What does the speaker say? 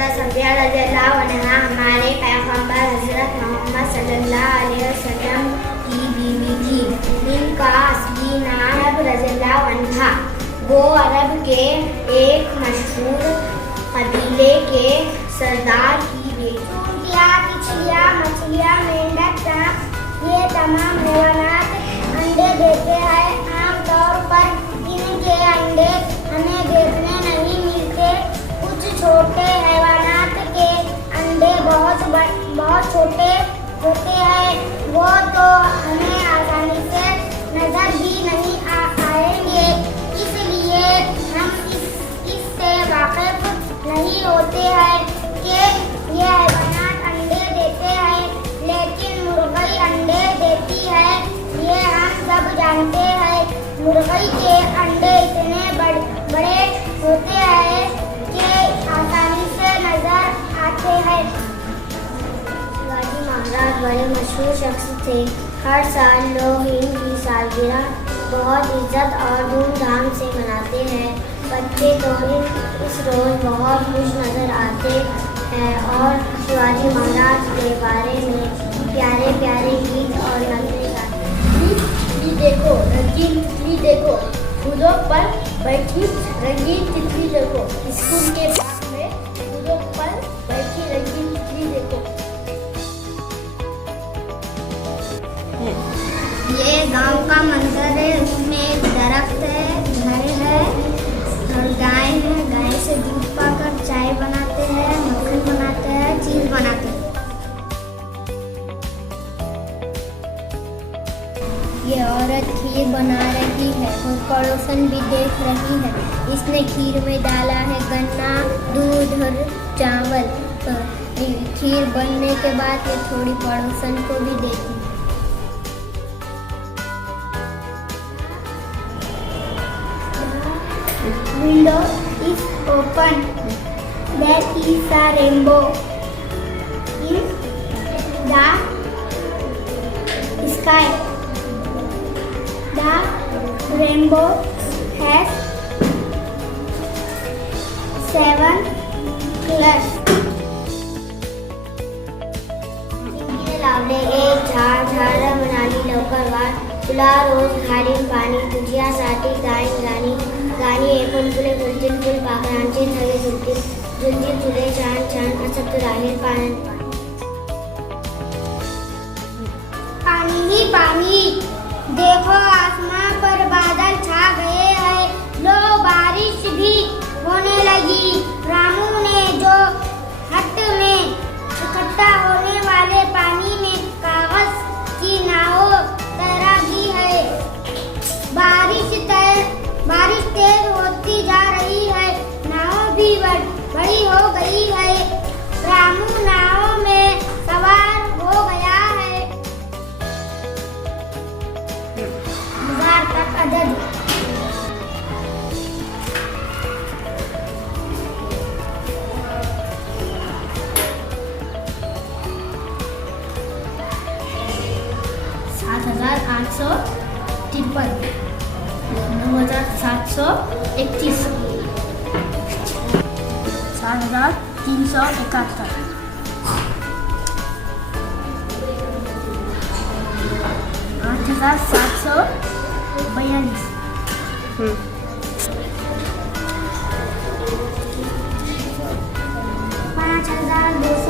हज़रत सफिया रज़ियल्लाहु अन्हा हमारे पैगंबर हज़रत मोहम्मद सल्लल्लाहु अलैहि वसल्लम की बीवी थी। इनका असली नाम अरब रज़ियल्लाहु अन्हा। वो अरब के एक मशहूर कबीले के सरदार की बेटी। चूंटियाँ, तितलियाँ, मछलियाँ, मेंढक, सांप ये तमाम हैवानात अंडे देते हैं। आमतौर पर इनके अंडे हमें देखने नहीं मिलते। कुछ छोटे हैवानात के अंडे बहुत छोटे होते हैं, वो तो हमें आसानी से नजर भी नहीं आएंगे, इसलिए हम इससे वाकिफ नहीं होते हैं कि ये हैवानात अंडे देते हैं। लेकिन मुर्गी अंडे देती है, ये हम सब जानते हैं। मुर्गी के अंडे इतने बड़े होते हैं कि आसानी से नजर आते हैं। शिवाजी महाराज बड़े मशहूर शख्स थे। हर साल लोग इनकी सालगिरह बहुत इज्जत और धूमधाम से मनाते हैं। बच्चे तो इस रोज़ बहुत खुश नजर आते हैं और शिवाजी महाराज के बारे में प्यारे प्यारे गीत और नगमे गाते हैं। तितली देखो, रंगीन तितली देखो, फूलों पर बैठी रंगीन तितली देखो। स्कूल के बाग में फूलों पर बैठी रंगीन तितली देखो। ये गांव का मंजर है। उसमें एक दरख्त है, घर है और गाय है। गाय से दूध पाकर चाय बनाते हैं, मक्खन बनाते हैं, चीज बनाते हैं। ये औरत खीर बना रही है और पड़ोसन भी देख रही है। इसने खीर में डाला है गन्ना, दूध और चावल। तो खीर बनने के बाद ये थोड़ी पड़ोसन को भी देती है। Window is open. There is a rainbow in the sky. The rainbow has 7 colors. लावले एक झाड म्हणाली लवकर वाट, तुला रोज घालीन पाणी, तुझ्यासाठी गाईन गाणी गाणी ऐकून फुले फुलतील, फुलपाखरांचे थवे झुलतील, झुलतील फुले छान छान असं तू राहील पाण्यात पानी ही पानी। देखो आसमां पर बादल छा गए हैं, लो बारिश भी होने लगी। रामू ने जो हट में इकट्ठा होने वाले पानी में कागज की नाव तैरा दी है। बारिश तेज होती जा रही है, नाव भी बड़ी हो गई है। रामू नाव में सवार हो गया है। 1000 तक अदद। 7,853, 9,731, 7,371, 8,742, 5,200।